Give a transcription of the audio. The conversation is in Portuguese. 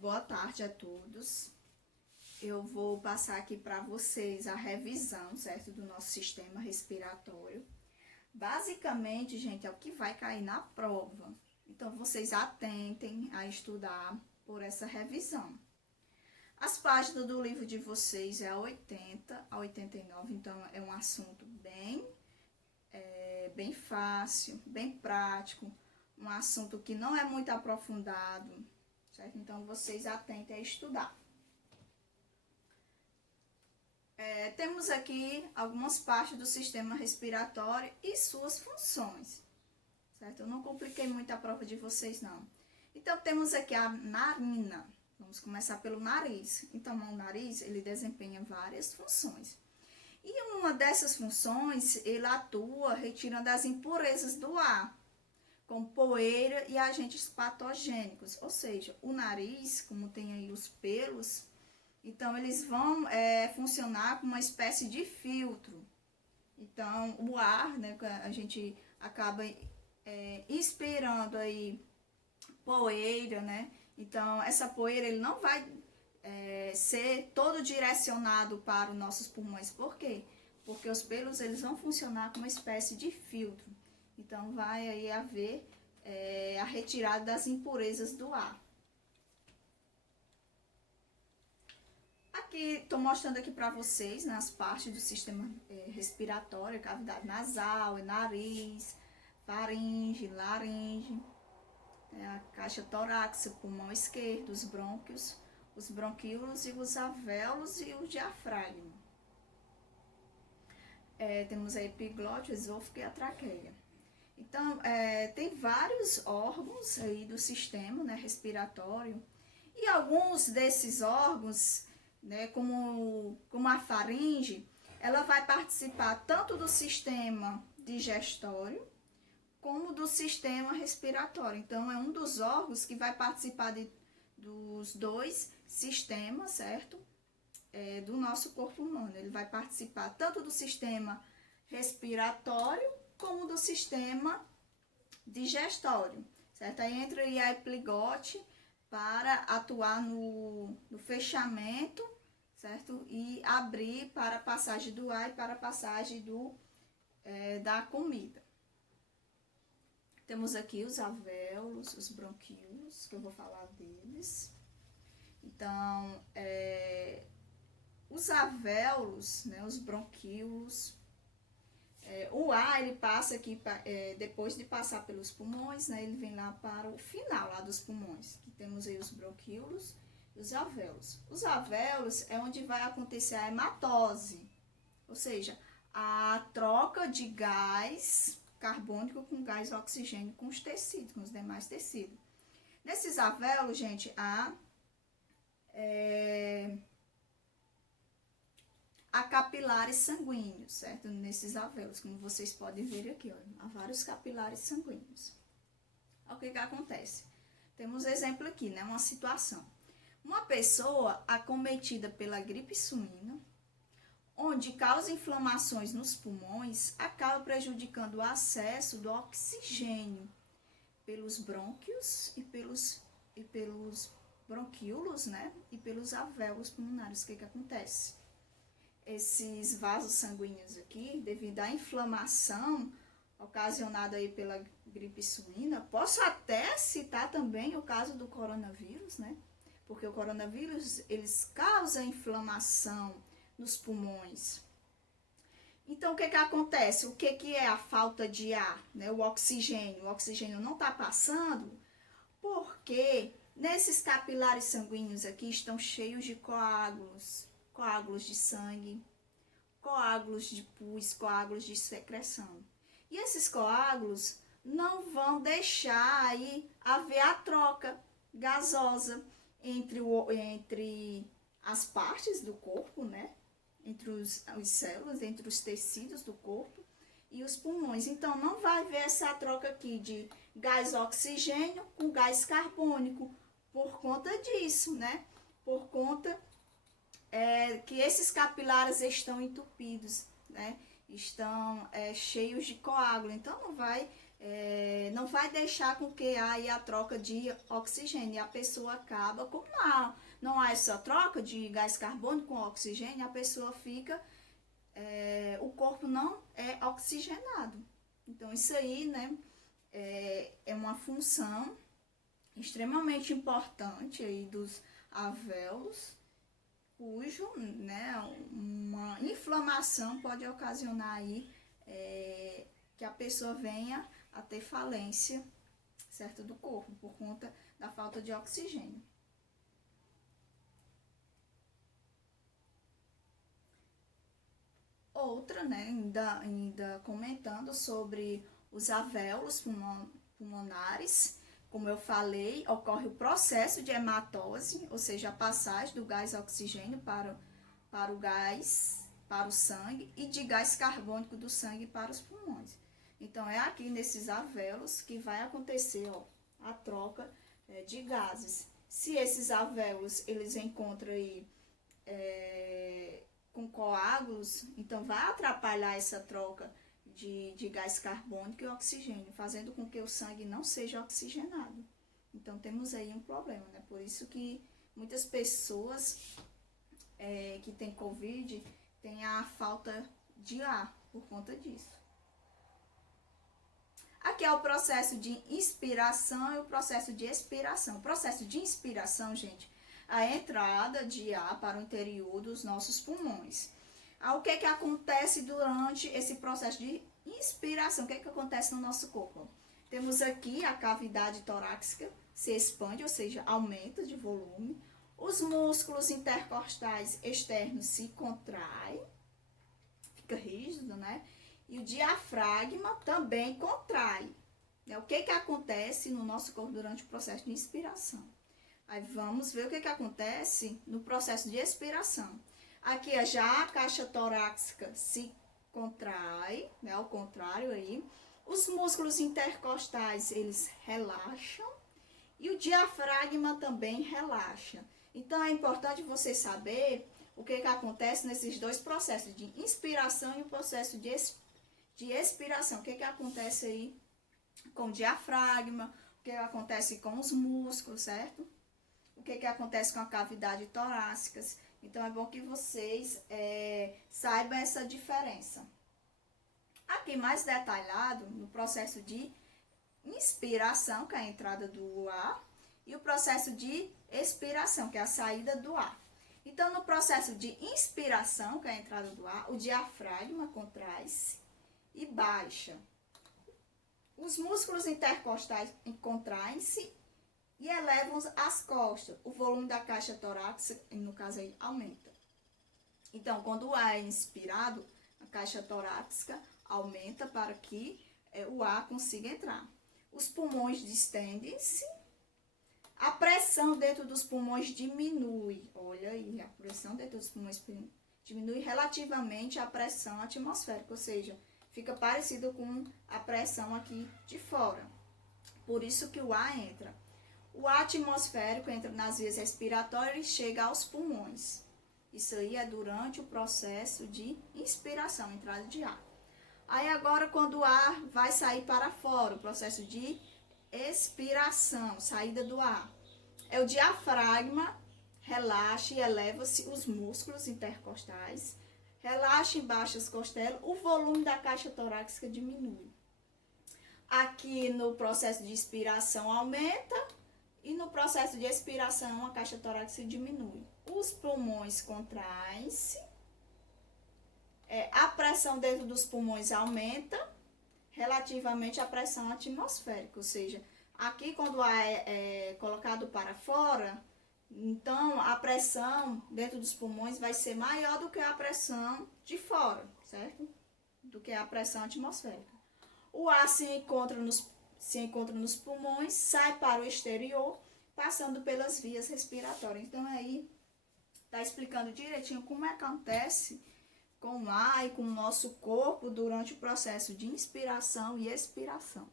Boa tarde a todos. Eu vou passar aqui para vocês a revisão, certo, do nosso sistema respiratório. Basicamente, gente, é o que vai cair na prova. Então, vocês atentem a estudar por essa revisão. As páginas do livro de vocês é a 80 a 89, então é um assunto bem fácil, bem prático, um assunto que não é muito aprofundado, certo? Então, vocês atentem a estudar. Temos aqui algumas partes do sistema respiratório e suas funções, certo? Eu não compliquei muito a prova de vocês, não. Então, temos aqui a narina. Vamos começar pelo nariz. Então, o nariz, ele desempenha várias funções. E uma dessas funções, ele atua retirando as impurezas do ar, como poeira e agentes patogênicos. Ou seja, o nariz, como tem aí os pelos, então eles vão funcionar como uma espécie de filtro. Então, o ar, né, a gente acaba inspirando aí poeira, né? Então, essa poeira, ele não vai ser todo direcionado para os nossos pulmões. Por quê? Porque os pelos, eles vão funcionar como uma espécie de filtro. Então, vai aí haver a retirada das impurezas do ar. Aqui, estou mostrando aqui para vocês, né, as partes do sistema respiratório, cavidade nasal, nariz, faringe, laringe, a caixa torácica, pulmão esquerdo, os brônquios, os bronquíolos e os alvéolos e o diafragma. Temos a epiglote, o esôfago e a traqueia. Então, tem vários órgãos aí do sistema, né, respiratório, e alguns desses órgãos, né, como a faringe, ela vai participar tanto do sistema digestório, como do sistema respiratório. Então, é um dos órgãos que vai participar dos dois sistemas, certo? Do nosso corpo humano. Ele vai participar tanto do sistema respiratório, como do sistema digestório, certo? Aí entra aí a epiglotite para atuar no fechamento, certo? E abrir para a passagem do ar e para a passagem da comida. Temos aqui os alvéolos, os bronquíolos, que eu vou falar deles. Então, os alvéolos, né, os bronquíolos, o ar, ele passa aqui, depois de passar pelos pulmões, né, ele vem lá para o final lá dos pulmões, que temos aí os bronquíolos e os alvéolos. Os alvéolos é onde vai acontecer a hematose, ou seja, a troca de gás carbônico com gás oxigênio com os tecidos, com os demais tecidos. Nesses alvéolos, gente, há capilares sanguíneos, certo? Nesses alvéolos, como vocês podem ver aqui, ó, há vários capilares sanguíneos. O que acontece? Temos exemplo aqui, né? Uma situação. Uma pessoa acometida pela gripe suína, onde causa inflamações nos pulmões, acaba prejudicando o acesso do oxigênio pelos brônquios e pelos bronquíolos, né? E pelos alvéolos pulmonares. O que acontece? Esses vasos sanguíneos aqui, devido à inflamação ocasionada aí pela gripe suína, posso até citar também o caso do coronavírus, né? Porque o coronavírus, eles causam inflamação nos pulmões. Então, o que acontece? O que é a falta de ar, né? O oxigênio não está passando porque nesses capilares sanguíneos aqui estão cheios de coágulos de sangue, coágulos de pus, coágulos de secreção. E esses coágulos não vão deixar aí haver a troca gasosa entre as partes do corpo, né? Entre os células, entre os tecidos do corpo e os pulmões. Então, não vai haver essa troca aqui de gás oxigênio com gás carbônico por conta disso, né? Por conta que esses capilares estão entupidos, né? Estão cheios de coágulo. Então, não vai não vai deixar com que haja a troca de oxigênio. E a pessoa acaba, como não há essa troca de gás carbônico com oxigênio, a pessoa fica, o corpo não é oxigenado. Então, isso aí, né, é uma função extremamente importante aí dos alvéolos, cujo, né, uma inflamação pode ocasionar aí que a pessoa venha a ter falência, certo, do corpo, por conta da falta de oxigênio. Outra, né, ainda comentando sobre os alvéolos pulmonares, como eu falei, ocorre o processo de hematose, ou seja, a passagem do gás oxigênio para o gás, para o sangue, e de gás carbônico do sangue para os pulmões. Então, é aqui nesses alvéolos que vai acontecer, ó, a troca de gases. Se esses alvéolos, eles encontram aí com coágulos, então vai atrapalhar essa troca de gás carbônico e oxigênio, fazendo com que o sangue não seja oxigenado. Então, temos aí um problema, né? Por isso que muitas pessoas que têm Covid têm a falta de ar por conta disso. Aqui é o processo de inspiração e o processo de expiração. O processo de inspiração, gente, a entrada de ar para o interior dos nossos pulmões. O que acontece durante esse processo de inspiração? O que acontece no nosso corpo? Temos aqui a cavidade torácica se expande, ou seja, aumenta de volume. Os músculos intercostais externos se contraem, fica rígido, né? E o diafragma também contrai. O que acontece no nosso corpo durante o processo de inspiração? Aí vamos ver o que acontece no processo de expiração. Aqui já a caixa torácica se contrai, né, ao contrário aí. Os músculos intercostais, eles relaxam e o diafragma também relaxa. Então, é importante você saber o que acontece nesses dois processos, de inspiração e o processo de expiração. O que acontece aí com o diafragma, o que acontece com os músculos, certo? O que acontece com a cavidade torácica. Então, é bom que vocês saibam essa diferença. Aqui, mais detalhado, no processo de inspiração, que é a entrada do ar, e o processo de expiração, que é a saída do ar. Então, no processo de inspiração, que é a entrada do ar, o diafragma contrai-se e baixa. Os músculos intercostais contraem-se e elevam as costas. O volume da caixa torácica, no caso aí, aumenta. Então, quando o ar é inspirado, a caixa torácica aumenta para que o ar consiga entrar. Os pulmões distendem-se. A pressão dentro dos pulmões diminui. Olha aí, a pressão dentro dos pulmões diminui relativamente à pressão atmosférica, ou seja, fica parecido com a pressão aqui de fora. Por isso que o ar entra. O ar atmosférico entra nas vias respiratórias e chega aos pulmões. Isso aí é durante o processo de inspiração, entrada de ar. Aí agora, quando o ar vai sair para fora, o processo de expiração, saída do ar, é o diafragma, relaxa e eleva-se os músculos intercostais, relaxa embaixo as costelas, o volume da caixa torácica diminui. Aqui no processo de inspiração aumenta e no processo de expiração a caixa torácica diminui. Os pulmões contraem-se, a pressão dentro dos pulmões aumenta relativamente à pressão atmosférica, ou seja, aqui quando o ar é colocado para fora, então a pressão dentro dos pulmões vai ser maior do que a pressão de fora, certo? Do que a pressão atmosférica. O ar se encontra nos pulmões, sai para o exterior, passando pelas vias respiratórias. Então aí está explicando direitinho como acontece com o ar e com o nosso corpo durante o processo de inspiração e expiração.